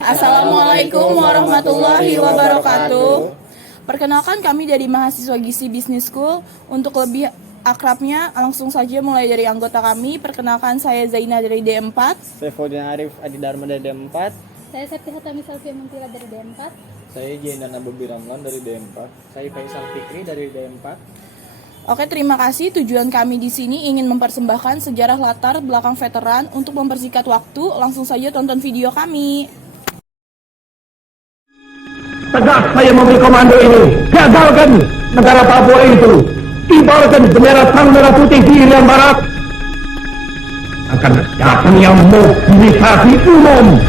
Assalamualaikum warahmatullahi wabarakatuh. Perkenalkan, kami dari mahasiswa Gizi Business School. Untuk lebih akrabnya, langsung saja mulai dari anggota kami. Perkenalkan, saya Zaina dari D4. Saya Fodin Arif Adi Dharma dari D4. Saya Septi Hatami Salvia Muntila dari D4. Saya Jendana Bobi Ramlan dari D4. Saya Faisal Fikri dari D4. Oke, terima kasih. Tujuan kami di sini ingin mempersembahkan sejarah latar belakang veteran. Untuk mempersingkat waktu, langsung saja tonton video kami. Tegas saya memberi komando ini. Gagalkan negara Papua itu. Kibarkan bendera sang merah putih di Irian Barat. Akan datang yang mobilisasi umum.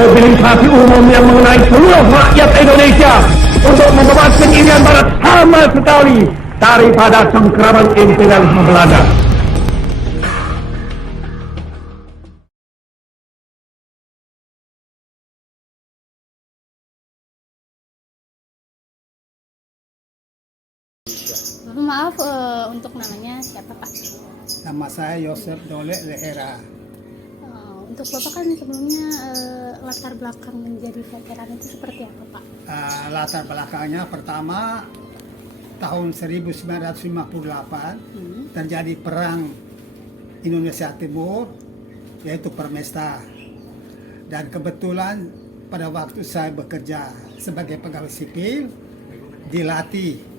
Mobilisasi umum yang mengenai seluruh rakyat Indonesia untuk membebaskan Irian Barat sama sekali daripada cengkraman imperialisme Belanda. Maaf, untuk namanya siapa Pak? Nama saya Yosef Dole Lehera. Untuk Bapak kan sebelumnya latar belakang menjadi veteran itu seperti apa Pak? Latar belakangnya pertama tahun 1958 terjadi perang Indonesia Timur, yaitu Permesta. Dan kebetulan pada waktu saya bekerja sebagai pegawai sipil, dilatih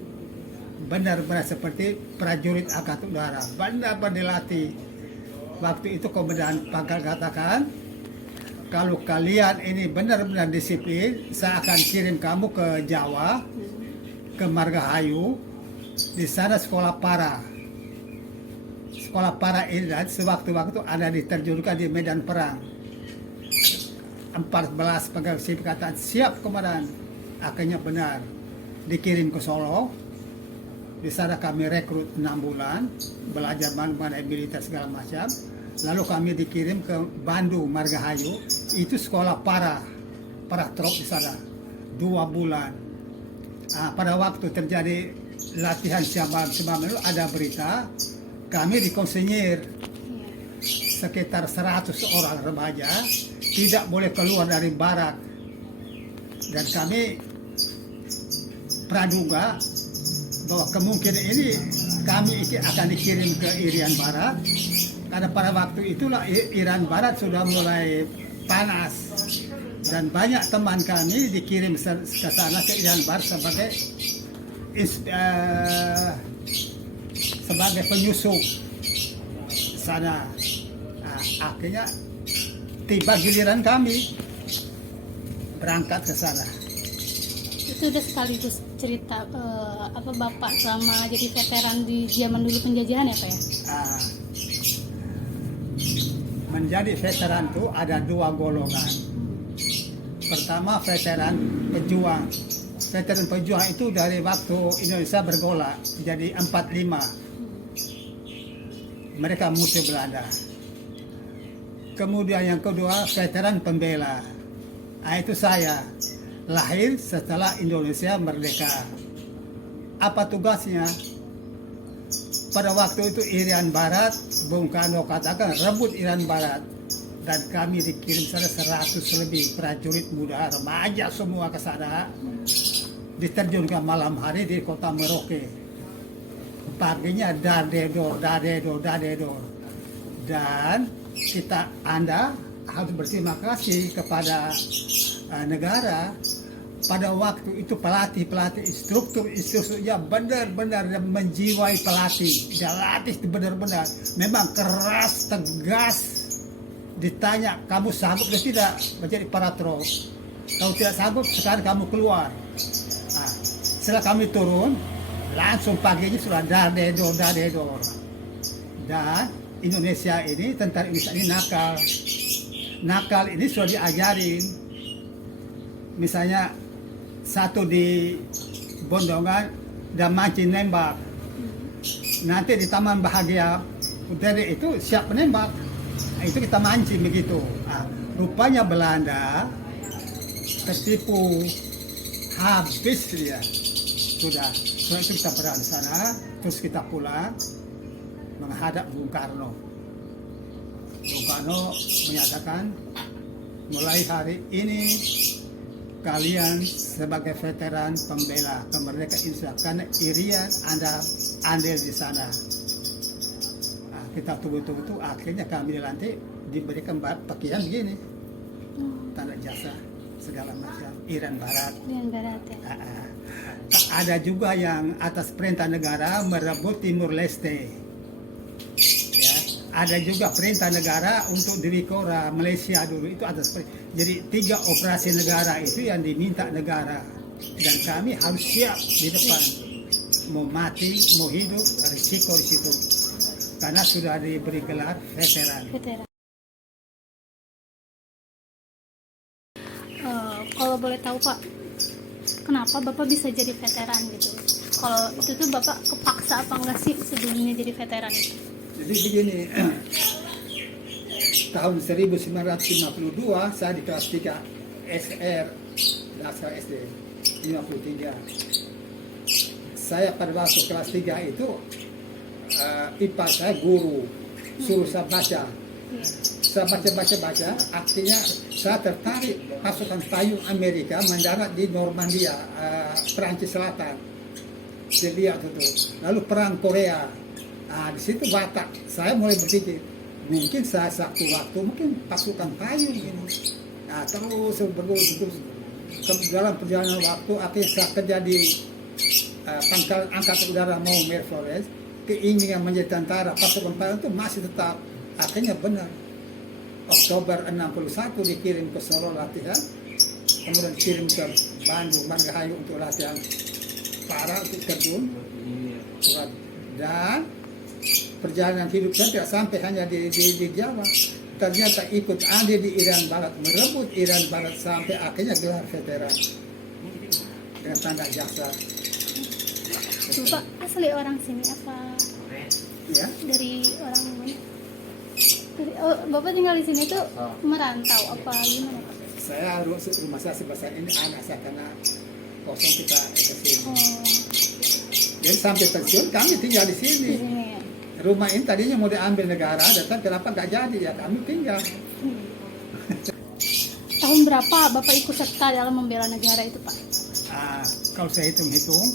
benar-benar seperti prajurit Angkatan Udara, benar-benar dilatih. Waktu itu komandan pangkat katakan, kalau kalian ini benar-benar disiplin, saya akan kirim kamu ke Jawa, ke Margahayu. Di sana sekolah para. Sekolah para ini dan sewaktu-waktu ada diterjunkan di medan perang. 14 pegawai sipil katakan, siap komandan. Akhirnya benar, dikirim ke Solo. Di sana kami rekrut 6 bulan, belajar mengenai militer segala macam. Lalu kami dikirim ke Bandung, Margahayu. Itu sekolah para trop di sana, 2 bulan. Pada waktu terjadi latihan siang malam itu ada berita, kami dikonsinyir sekitar 100 orang remaja tidak boleh keluar dari barak. Dan kami praduga bahwa kemungkinan ini kami akan dikirim ke Irian Barat, karena pada waktu itulah Irian Barat sudah mulai panas dan banyak teman kami dikirim ke sana, ke Irian Barat sebagai penyusup sana. Akhirnya tiba giliran kami berangkat ke sana. Itu udah sekaligus cerita apa Bapak selama jadi veteran di zaman dulu penjajahan ya Pak ya? Menjadi veteran itu ada 2 golongan. Pertama veteran pejuang. Veteran pejuang itu dari waktu Indonesia bergolak jadi 45. Mereka musuh Belanda. Kemudian yang kedua veteran pembela. Itu saya. Lahir setelah Indonesia merdeka. Apa tugasnya? Pada waktu itu Irian Barat, Bung Karno katakan rebut Irian Barat. Dan kami dikirim sana 100 lebih prajurit muda, remaja semua ke sana. Diterjunkan malam hari di kota Merauke. Paginya dadedor. Dan Anda harus berterima kasih kepada negara. Pada waktu itu pelatih instrukturnya benar-benar menjiwai pelatih. Dia latih benar-benar, memang keras, tegas. Ditanya, kamu sanggup atau tidak menjadi paratro? Kalau tidak sanggup, sekarang kamu keluar. Setelah kami turun, langsung paginya sudah dadedor. Dan Indonesia ini, tentara Indonesia ini nakal ini sudah diajarin. Misalnya satu di Bondongan dan mancing nembak. Nanti di Taman Bahagia Utara itu siap menembak. Nah, itu kita mancing begitu. Nah, rupanya Belanda tertipu habis dia. Sudah, so itu kita berada di sana, terus kita pulang menghadap Bung Karno. Bung Karno menyatakan, mulai hari ini kalian sebagai veteran pembela kemerdekaan Indonesia karena Irian Anda andil di sana. Nah, kita tunggu-tunggu, akhirnya kami dilantik diberikan pakaian begini, tanda jasa segala macam Irian Barat. Irian Barat ya. Ada juga yang atas perintah negara merebut Timur Leste. Ya, ada juga perintah negara untuk Dirikora Malaysia dulu itu atas jadi 3 operasi negara itu yang diminta negara dan kami harus siap di depan mau mati mau hidup risiko di situ karena sudah diberi gelar veteran. Kalau boleh tahu Pak, kenapa Bapak bisa jadi veteran gitu? Kalau itu tuh Bapak kepaksa apa enggak sih sebelumnya jadi veteran itu? Jadi begini, tahun 1952 saya di kelas 3 SR, dasar SD 53. Saya pada waktu kelas 3 itu IPA saya guru suruh saya baca. Saya baca, artinya saya tertarik pasukan payung Amerika mendarat di Normandia, Perancis Selatan. Saya lihat itu. Lalu perang Korea. Nah, di situ Batak. Saya mulai berpikir, mungkin saya satu waktu mungkin pasukan payung ini. Nah, terus dalam perjalanan waktu akhirnya saya kerja di pangkalan angkatan udara Maumere Flores. Keinginan menjadi tentara pasukan payung itu masih tetap. Akhirnya benar. Oktober 61 dikirim ke Solo latihan, kemudian dikirim ke Bandung, Margahayu untuk latihan para untuk terjun, dan perjalanan hidup saya tidak sampai hanya di Jawa, ternyata ikut andil di Irian Barat, merebut Irian Barat sampai akhirnya gelar veteran dengan tanda jasa. Bapak asli orang sini apa? Ya. Dari orang mana? Bapak tinggal di sini tuh merantau apa gimana Pak? Saya rumah saya sebesar ini anak saya karena kosong kita ke sini. Jadi sampai pensiun kami tinggal di sini. Di sini ya. Rumah ini tadinya mau diambil negara, datang kenapa nggak jadi ya kami tinggal. Tahun berapa Bapak ikut serta dalam membela negara itu Pak? Kalau saya hitung-hitung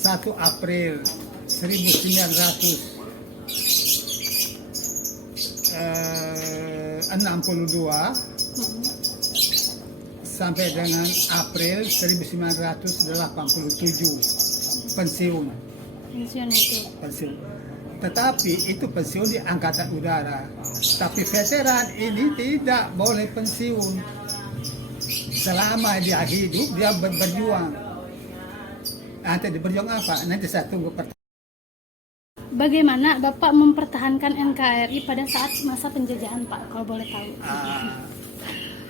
1 April 1962 sampai dengan April 1987 pensiun. Pensiun. Tetapi itu pensiun di Angkatan Udara. Tapi veteran ini tidak boleh pensiun. Selama dia hidup dia berjuang. Nanti berjuang apa? Nanti saya tunggu pertanyaan. Bagaimana Bapak mempertahankan NKRI pada saat masa penjajahan Pak, kalau boleh tahu?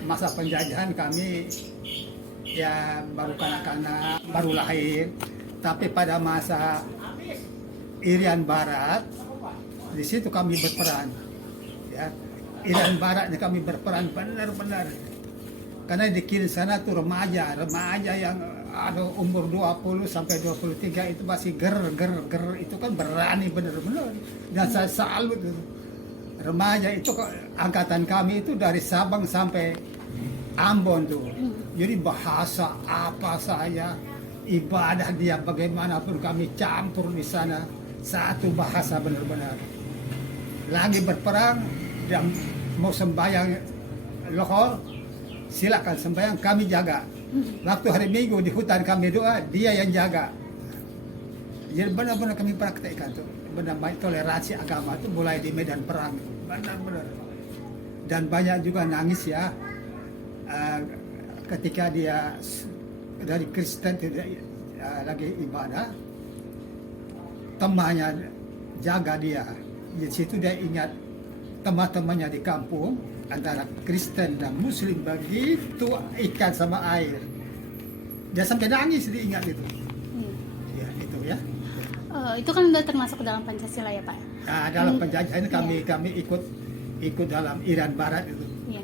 Masa penjajahan kami ya baru kanak-kanak, baru lahir. Tapi pada masa Irian Barat, di situ kami berperan. Ya, Irian Baratnya kami berperan benar-benar. Karena dikirim sana tuh remaja yang ada umur 20 sampai 23 itu masih ger itu kan berani benar-benar. Dan saya salut itu. Remaja itu angkatan kami itu dari Sabang sampai Ambon tuh. Jadi bahasa apa saya, ibadah dia bagaimanapun kami campur di sana. Satu bahasa benar-benar. Lagi berperang dan mau sembahyang lohor, silakan sembahyang, kami jaga. Waktu hari Minggu di hutan kami doa, dia yang jaga. Jadi benar-benar kami praktekkan tuh. Benar-benar toleransi agama itu mulai di medan perang. Benar-benar. Dan banyak juga nangis ya. Ketika dia dari Kristen lagi ibadah, temannya jaga dia. Di situ dia ingat teman-temannya di kampung antara Kristen dan Muslim begitu ikan sama air. Dia sampai nangis diingat itu. ya. Itu kan udah termasuk dalam Pancasila ya Pak? Nah, dalam penjajahan kami ikut dalam Iran Barat itu. Iya.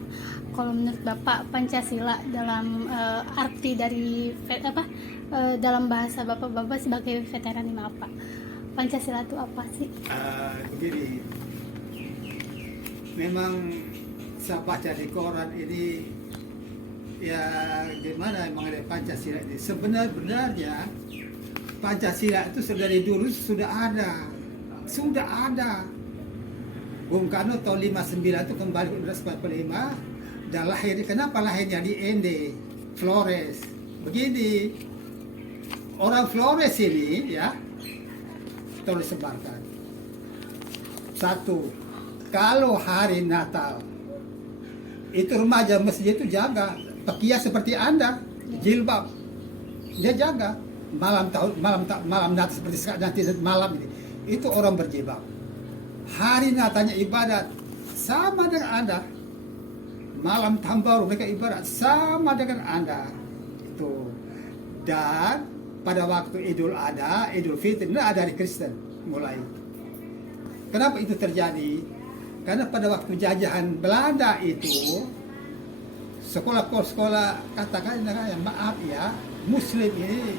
Kalau menurut Bapak Pancasila dalam arti dari dalam bahasa Bapak sebagai veteran di Malapa, Pancasila itu apa sih? Begini, memang saya baca di koran ini ya gimana mengenai Pancasila ini. Sebenarnya Pancasila itu dari dulu sudah ada. Bung Karno tahun 59 itu kembali ke 1945 dan kenapa lahirnya di Ende, Flores. Begini, orang Flores ini ya terus sebarkan. Satu, kalau hari Natal itu remaja masjid itu jaga pakia seperti Anda, jilbab. Dia jaga malam Natal seperti nanti malam ini. Itu orang berjilbab. Hari Natalnya ibadat sama dengan Anda. Malam tahun baru mereka ibadat sama dengan Anda. Itu. Dan pada waktu Idul Adha, Idul Fitri, tidak ada dari Kristen mulai. Kenapa itu terjadi? Karena pada waktu jajahan Belanda itu sekolah katakan maaf ya, Muslim ini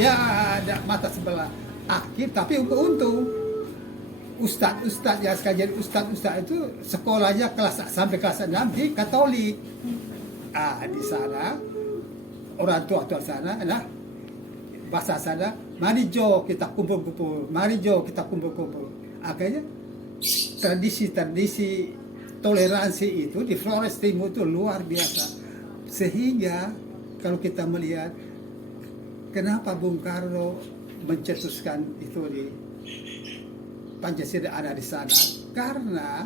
ya ada mata sebelah akhir tapi untung Ustadz yang sekalian Ustadz itu sekolahnya sampai kelas 6 di Katolik. Di sana orang tua sana lah bahasa sana, mari jo kita kumpul-kumpul, akhirnya tradisi toleransi itu di Flores Timur itu luar biasa. Sehingga kalau kita melihat kenapa Bung Karno mencetuskan itu di Pancasila ada di sana, karena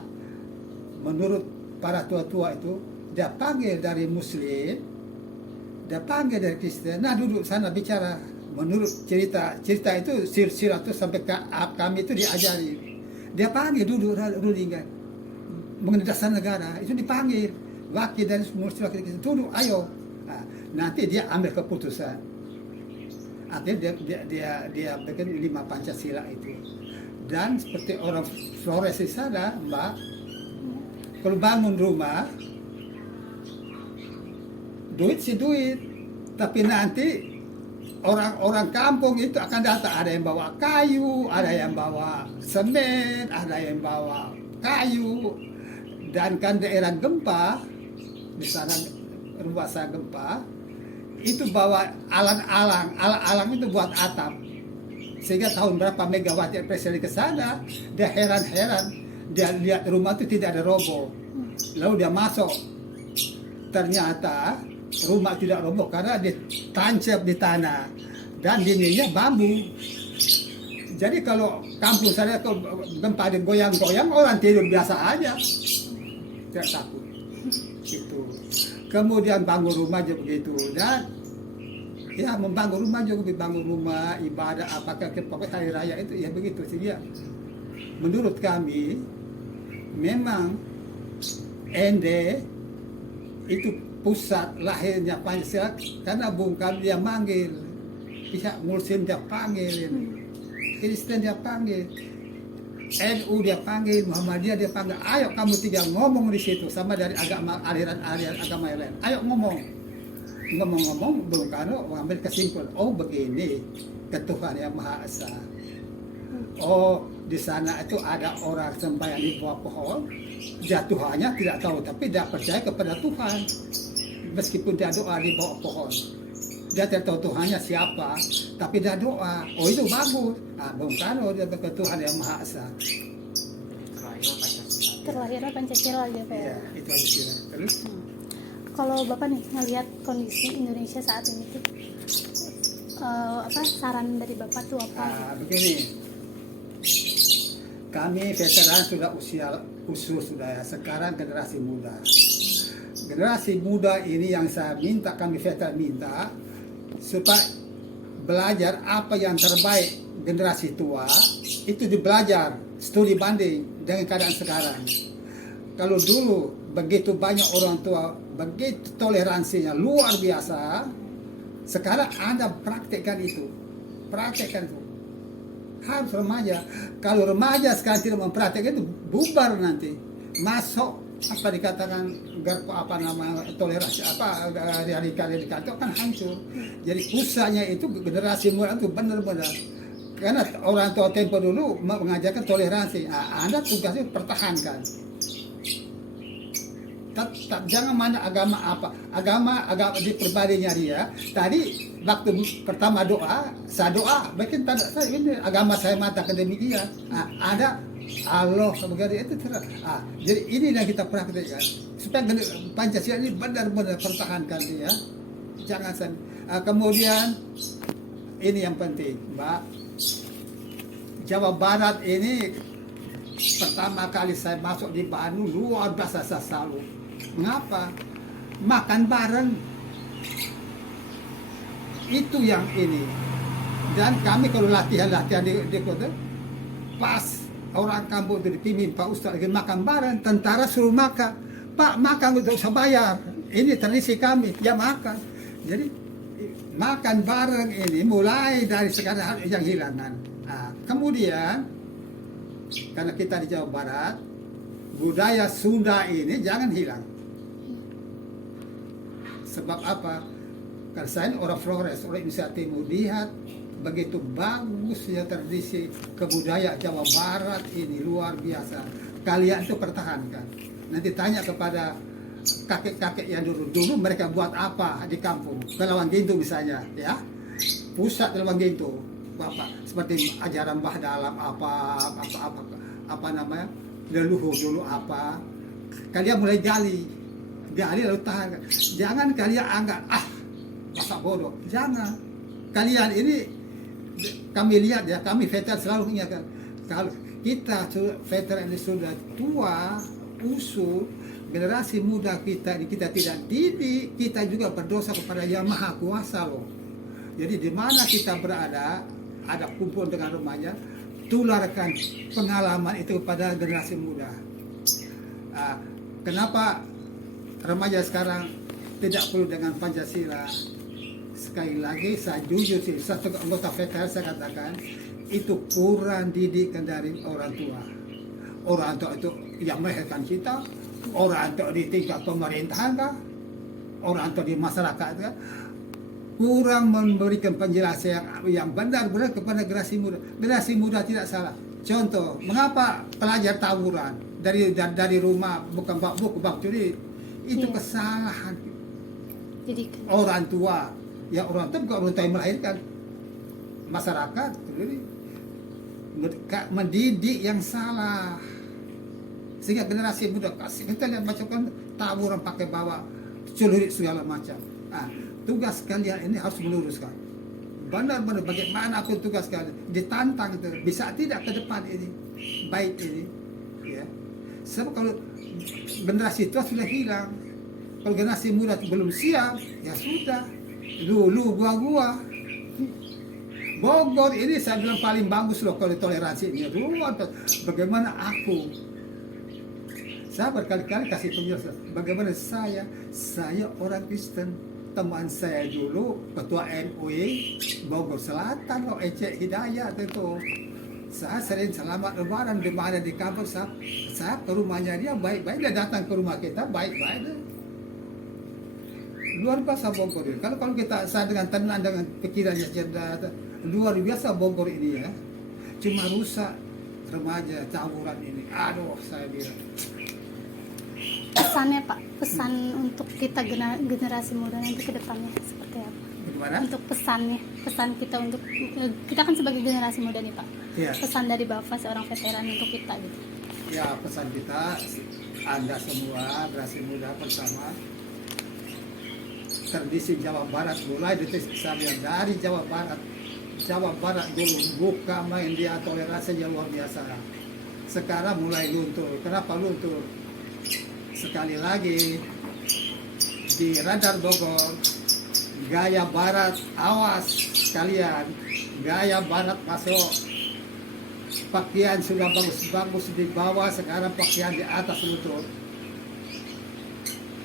menurut para tua-tua itu dia panggil dari Muslim, dia panggil dari Kristen, nah duduk sana bicara. Menurut cerita itu silsilah itu sampai kami itu diajari, dia panggil duduk rundingan mengenai dasar negara itu dipanggil wakil dari semua Kristen duduk ayo, nanti dia ambil keputusan. Akhirnya dia bikin 5 Pancasila itu. Dan seperti orang Flores di sana, Mbak, kalau bangun rumah, duit, tapi nanti orang kampung itu akan datang. Ada yang bawa kayu, ada yang bawa semen, ada yang bawa kayu. Dan kan daerah gempa, di sana rumah saya gempa, itu bawa alang itu buat atap. Sehingga tahun berapa Megawati presiden ke sana, dia heran-heran, dia lihat rumah itu tidak ada roboh. Lalu dia masuk, ternyata rumah tidak roboh karena ditancap di tanah dan dindingnya bambu. Jadi kalau kampung saya gempa goyang-goyang, orang tidur biasa aja, tidak takut. Itu. Kemudian bangun rumah juga begitu, dan ya membangun rumah juga dibangun rumah ibadah apakah pokoknya hari raya itu ya begitu sih ya. Menurut kami memang Ende itu pusat lahirnya Pancasila karena Bung Karno dia manggil pihak Muslim, dia panggil Kristen, dia panggil NU, dia panggil Muhammadiyah, dia panggil, ayo kamu tiga ngomong di situ sama dari aliran agama yang lain, ayo ngomong. Bung Karno mengambil kesimpulan, oh begini ketuhan yang Maha Esa. Oh di sana itu ada orang sembahyang di bawah pohon, jatuhannya tidak tahu tapi dia percaya kepada Tuhan meskipun dia doa di bawah pohon. Dia tidak tahu Tuhannya siapa, tapi dia doa. Oh itu bagus. Bung Karno dia ke Tuhan yang Maha Esa. Terlahirnya Pancasila ya Pak. Ya, itu aja kira. Terus kalau Bapak nih ngelihat kondisi Indonesia saat ini tuh saran dari Bapak tuh apa? Begini, kami veteran sudah usul sudah ya. Sekarang generasi muda ini yang saya minta, kami veteran minta supaya belajar apa yang terbaik. Generasi tua itu dibelajar studi banding dengan keadaan sekarang. Kalau dulu begitu banyak orang tua, begitu toleransinya luar biasa, sekarang Anda praktekkan itu. mempraktekkan itu. Harus remaja. Kalau remaja sekarang tidak mempraktekkan itu bubar nanti. Masuk apa dikatakan garpu apa nama toleransi apa radikal itu kan hancur. Jadi pusatnya itu generasi muda itu benar-benar karena orang tua tempo dulu mengajarkan toleransi. Anda tugasnya pertahankan. Jangan mana agama apa agama di pribadinya dia. Tadi waktu pertama saya doa, bikin tanda saya ini agama saya matakan demikian. Ada Allah sebagai itu jadi ini yang kita praktekkan supaya Pancasila ini benar-benar pertahankan dia. Jangan kemudian ini yang penting, Mbak. Jawa Barat ini pertama kali saya masuk di Bandung luar biasa saya salut. Mengapa? Makan bareng. Itu yang ini. Dan kami kalau latihan di kota pas orang kampung itu dipimpin Pak Ustadz lagi makan bareng, tentara suruh makan. Pak makan untuk usah bayar. Ini tradisi kami, ya makan. Jadi makan bareng ini mulai dari sekarang yang hilangan. Kemudian karena kita di Jawa Barat, budaya Sunda ini jangan hilang. Sebab apa? Karena saya orang Flores, orang Indonesia Timur, lihat begitu bagusnya tradisi kebudayaan Jawa Barat ini luar biasa. Kalian itu pertahankan. Nanti tanya kepada kakek-kakek yang dulu mereka buat apa di kampung. Kelawang Gintu misalnya, ya. Pusat Kelawang Gintu. Bapak seperti ajaran Mbah Dalam apa namanya? Leluhur dulu apa. Kalian mulai gali lalu tahan. Jangan kalian anggap masa bodoh. Jangan. Kalian ini kami lihat ya, kami veteran selalu mengingatkan kalau kita veteran ini sudah tua, usul, generasi muda kita tidak didik, kita juga berdosa kepada Yang Maha Kuasa loh. Jadi di mana kita berada, ada kumpul dengan remaja, tularkan pengalaman itu kepada generasi muda. Kenapa remaja sekarang tidak perlu dengan Pancasila? Sekali lagi saya jujur sih, satu anggota veteran saya katakan itu kurang didikan dari orang tua. Orang tua itu yang melahirkan kita, orang tua di tingkat pemerintahan kah, orang tua di masyarakat kah, kurang memberikan penjelasan yang benar-benar kepada generasi muda. Generasi muda tidak salah. Contoh, mengapa pelajar tawuran dari rumah bukan bak buku bak curi itu kesalahan Jadi orang tua. Ya orang tua bukan orang tua yang melahirkan, masyarakat jadi mendidik yang salah sehingga generasi muda kasih kita lihat macam kan tawuran pakai bawa celurit segala macam. Tugas kalian ini harus meluruskan benar-benar bagaimana aku tugas kalian ditantang itu bisa tidak ke depan ini baik ini ya. Sebab kalau generasi tua sudah hilang, kalau generasi muda belum siap ya sudah. Dulu gua Bogor ini saya bilang paling bagus loh kalau toleransinya. Bagaimana saya berkali-kali kasih penjelasan bagaimana saya orang Kristen, teman saya dulu ketua MUI Bogor Selatan loh, Ece Hidayat itu. Saya sering selamat lebaran di mana di kampus saya ke rumahnya dia baik-baik, dia datang ke rumah kita baik-baik deh. Luar biasa Bogor ini. Kalau kita saya dengan tenang dengan pikirannya cerdas, luar biasa Bogor ini ya. Cuma rusak remaja tawuran ini. Aduh, saya bilang. pesannya Pak, pesan untuk kita generasi muda nanti ke depannya seperti apa? Bagaimana? Untuk pesan kita untuk kita kan sebagai generasi muda nih Pak. Iya. Pesan dari Bapak seorang veteran untuk kita gitu. Ya, pesan kita Anda semua generasi muda bersama tradisi Jawa Barat mulai detik saya dari Jawa Barat dulu buka main dia toleransinya luar biasa. Sekarang mulai luntur. Kenapa luntur? Sekali lagi di radar Bogor gaya Barat, awas kalian, gaya Barat masuk. Pakaian sudah bagus-bagus di bawah, sekarang pakaian di atas lutut.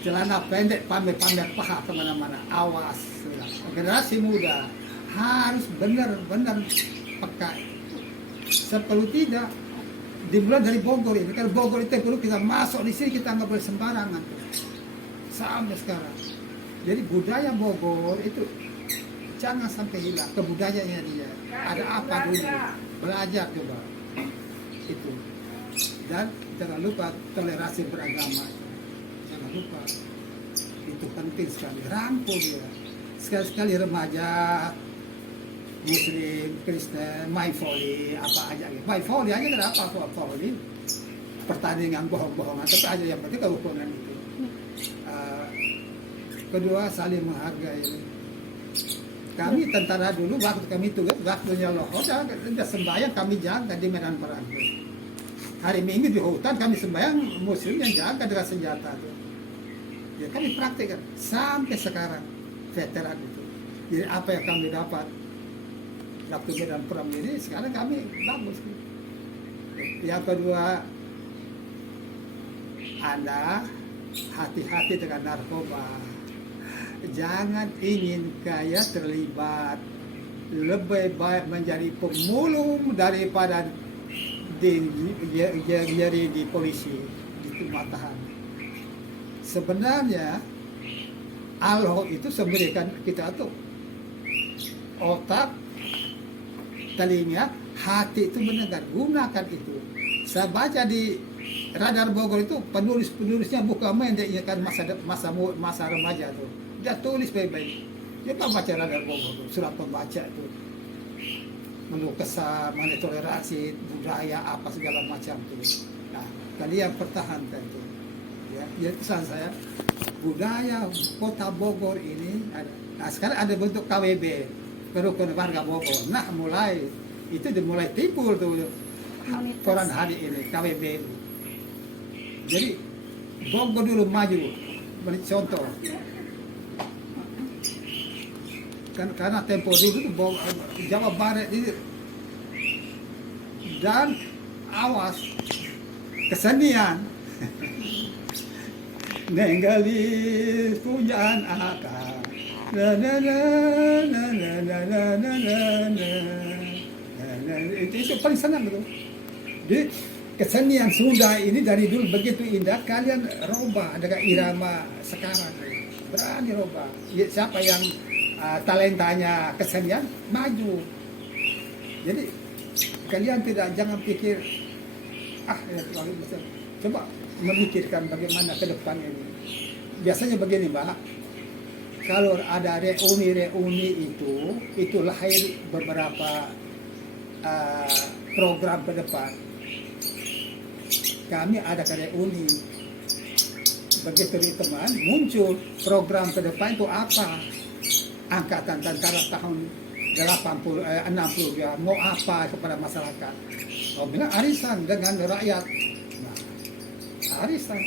Celana pendek pamer-pamer paha kemana-mana, awas. Generasi muda harus benar-benar pakai. Seperti tidak dimulai dari Bogor ini. Kalau Bogor itu perlu kita masuk di sini, kita nggak boleh sembarangan sampai sekarang. Jadi budaya Bogor itu jangan sampai hilang, kebudayaannya dia. Ada apa dulu? Belajar coba itu. Dan jangan lupa toleransi beragama. Jangan lupa, itu penting sekali. Rangkul dia. Sekali-sekali remaja Muslim, Kristen, main volley, apa aja. Main volley aja nggak ada apa volley. Pertandingan bohong-bohongan, tapi aja yang penting kerukunan itu. Kedua, saling menghargai. Kami tentara dulu, waktu kami tugas, waktunya lohor, udah sembahyang kami jaga di medan perang. Hari Minggu di hutan kami sembahyang, Muslim yang jaga dengan senjata. Ya kami praktekkan sampai sekarang, veteran itu. Jadi apa yang kami dapat waktu medan perang ini, sekarang kami bagus. Yang kedua, Anda hati-hati dengan narkoba. Jangan ingin kaya terlibat. Lebih baik menjadi pemulung daripada jadi di polisi, di matahan. Sebenarnya Allah itu memberikan kita tuh otak, telinga, hati itu mendengar. Gunakan itu. Saya baca di Radar Bogor itu penulisnya bukan main, dia ingatkan masa remaja tuh. Dia tulis baik-baik. Dia kan baca Radar Bogor, surat pembaca itu. Menurut kesan, mengenai toleransi, budaya, apa segala macam itu. Nah, kalian pertahankan itu. Ya, jadi pesan saya, budaya kota Bogor ini ada. Nah, sekarang ada bentuk KWB, kerukunan warga Bogor. Nah, itu dimulai timbul tuh koran hari ini, KWB. Jadi Bogor dulu maju, beri contoh. Karena tempo dulu itu Jawa Barat ini, dan awas kesenian nenggali pujaan akar itu paling senang gitu. Jadi kesenian Sunda ini dari dulu begitu indah, kalian robah dengan irama sekarang, berani robah. Siapa yang talentanya kesenian maju. Jadi kalian jangan pikir ya, coba memikirkan bagaimana ke depan ini. Biasanya begini Mbak, kalau ada reuni itu lahir beberapa program ke depan. Kami ada ke reuni, begitu di teman muncul program ke depan itu apa? Angkatan tentara tahun 60 ya, mau apa kepada masyarakat? Oh, bilang arisan dengan rakyat. Nah, arisan.